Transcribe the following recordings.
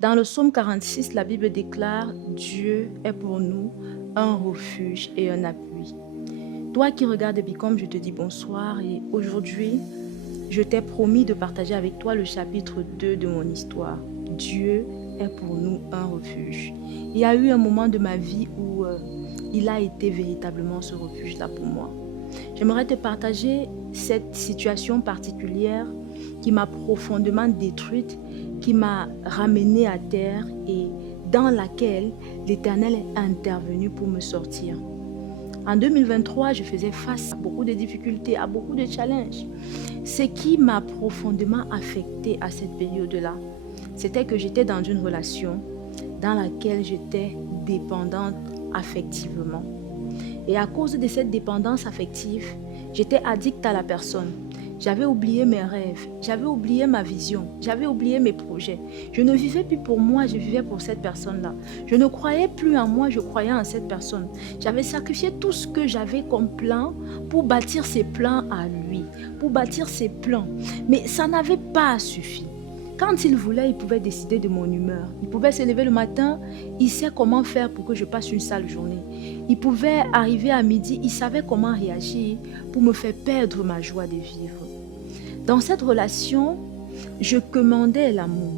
Dans le psaume 46, la Bible déclare: Dieu est pour nous un refuge et un appui. Toi qui regardes Bicom, je te dis bonsoir et aujourd'hui, je t'ai promis de partager avec toi le chapitre 2 de mon histoire. Dieu est pour nous un refuge. Il y a eu un moment de ma vie où il a été véritablement ce refuge-là pour moi. J'aimerais te partager cette situation particulière qui m'a profondément détruite, qui m'a ramenée à terre et dans laquelle l'Éternel est intervenu pour me sortir. En 2023, je faisais face à beaucoup de difficultés, à beaucoup de challenges. Ce qui m'a profondément affectée à cette période-là, c'était que j'étais dans une relation dans laquelle j'étais dépendante affectivement. Et à cause de cette dépendance affective, j'étais addict à la personne. J'avais oublié mes rêves, j'avais oublié ma vision, j'avais oublié mes projets. Je ne vivais plus pour moi, je vivais pour cette personne-là. Je ne croyais plus en moi, je croyais en cette personne. J'avais sacrifié tout ce que j'avais comme plan pour bâtir ses plans à lui, pour bâtir ses plans. Mais ça n'avait pas suffi. Quand il voulait, il pouvait décider de mon humeur. Il pouvait se lever le matin, il sait comment faire pour que je passe une sale journée. Il pouvait arriver à midi, il savait comment réagir pour me faire perdre ma joie de vivre. Dans cette relation, je commandais l'amour.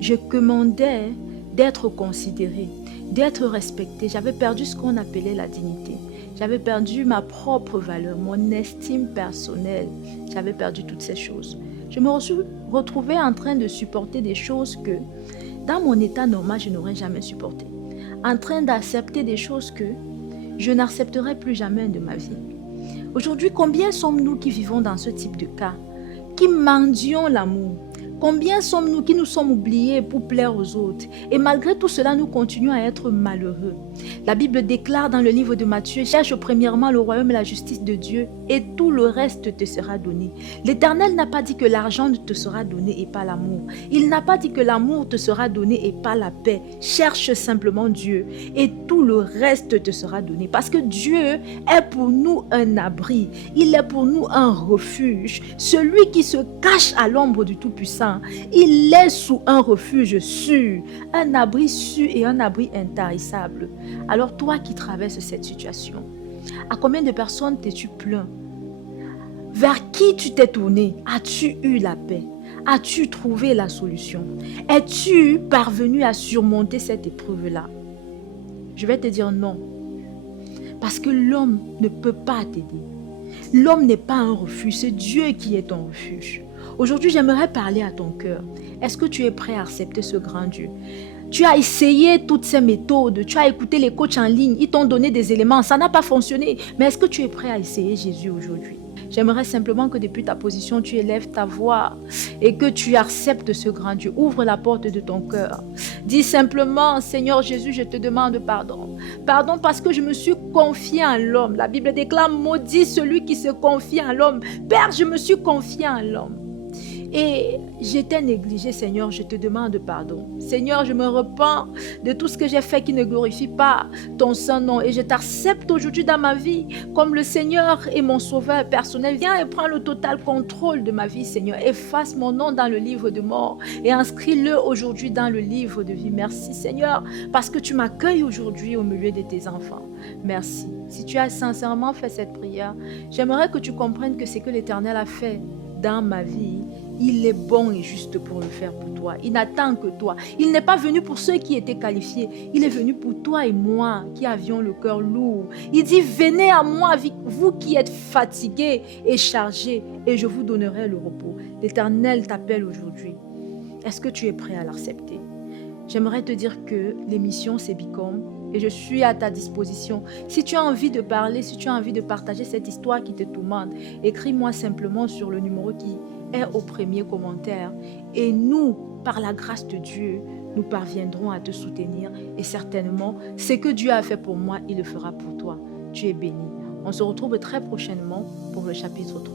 Je commandais d'être considérée, d'être respectée. J'avais perdu ce qu'on appelait la dignité. J'avais perdu ma propre valeur, mon estime personnelle. J'avais perdu toutes ces choses. Je me suis retrouvée en train de supporter des choses que, dans mon état normal, je n'aurais jamais supporté. En train d'accepter des choses que je n'accepterai plus jamais de ma vie. Aujourd'hui, combien sommes-nous qui vivons dans ce type de cas, qui mendions l'amour? Combien sommes-nous qui nous sommes oubliés pour plaire aux autres? Et malgré tout cela, nous continuons à être malheureux. La Bible déclare dans le livre de Matthieu: cherche premièrement le royaume et la justice de Dieu et tout le reste te sera donné. L'Éternel n'a pas dit que l'argent te sera donné et pas l'amour. Il n'a pas dit que l'amour te sera donné et pas la paix. Cherche simplement Dieu et tout le reste te sera donné. Parce que Dieu est pour nous un abri. Il est pour nous un refuge. Celui qui se cache à l'ombre du Tout-Puissant, il est sous un refuge sûr, un abri sûr et un abri intarissable. Alors toi qui traverses cette situation, à combien de personnes t'es-tu plaint? Vers qui tu t'es tourné? As-tu eu la paix? As-tu trouvé la solution? Es-tu parvenu à surmonter cette épreuve-là? Je vais te dire non. Parce que l'homme ne peut pas t'aider. L'homme n'est pas un refuge, c'est Dieu qui est ton refuge. Aujourd'hui, j'aimerais parler à ton cœur. Est-ce que tu es prêt à accepter ce grand Dieu? Tu as essayé toutes ces méthodes, tu as écouté les coachs en ligne, ils t'ont donné des éléments, ça n'a pas fonctionné. Mais est-ce que tu es prêt à essayer Jésus aujourd'hui? J'aimerais simplement que depuis ta position, tu élèves ta voix et que tu acceptes ce grand Dieu. Ouvre la porte de ton cœur. Dis simplement: Seigneur Jésus, je te demande pardon. Pardon parce que je me suis confié en l'homme. La Bible déclare: maudit celui qui se confie en l'homme. Père, je me suis confié en l'homme. Et j'étais négligée, Seigneur, je te demande pardon. Seigneur, je me repens de tout ce que j'ai fait qui ne glorifie pas ton Saint-Nom. Et je t'accepte aujourd'hui dans ma vie comme le Seigneur et mon sauveur personnel. Viens et prends le total contrôle de ma vie, Seigneur. Efface mon nom dans le livre de mort et inscris-le aujourd'hui dans le livre de vie. Merci, Seigneur, parce que tu m'accueilles aujourd'hui au milieu de tes enfants. Merci. Si tu as sincèrement fait cette prière, j'aimerais que tu comprennes que ce que l'Éternel a fait dans ma vie, il est bon et juste pour le faire pour toi. Il n'attend que toi. Il n'est pas venu pour ceux qui étaient qualifiés. Il est venu pour toi et moi qui avions le cœur lourd. Il dit: venez à moi, vous qui êtes fatigués et chargés, et je vous donnerai le repos. L'Éternel t'appelle aujourd'hui. Est-ce que tu es prêt à l'accepter? J'aimerais te dire que l'émission c'est Bicom et je suis à ta disposition. Si tu as envie de parler, si tu as envie de partager cette histoire qui te tourmente, écris-moi simplement sur le numéro qui est au premier commentaire. Et nous, par la grâce de Dieu, nous parviendrons à te soutenir. Et certainement, ce que Dieu a fait pour moi, il le fera pour toi. Tu es béni. On se retrouve très prochainement pour le chapitre 3.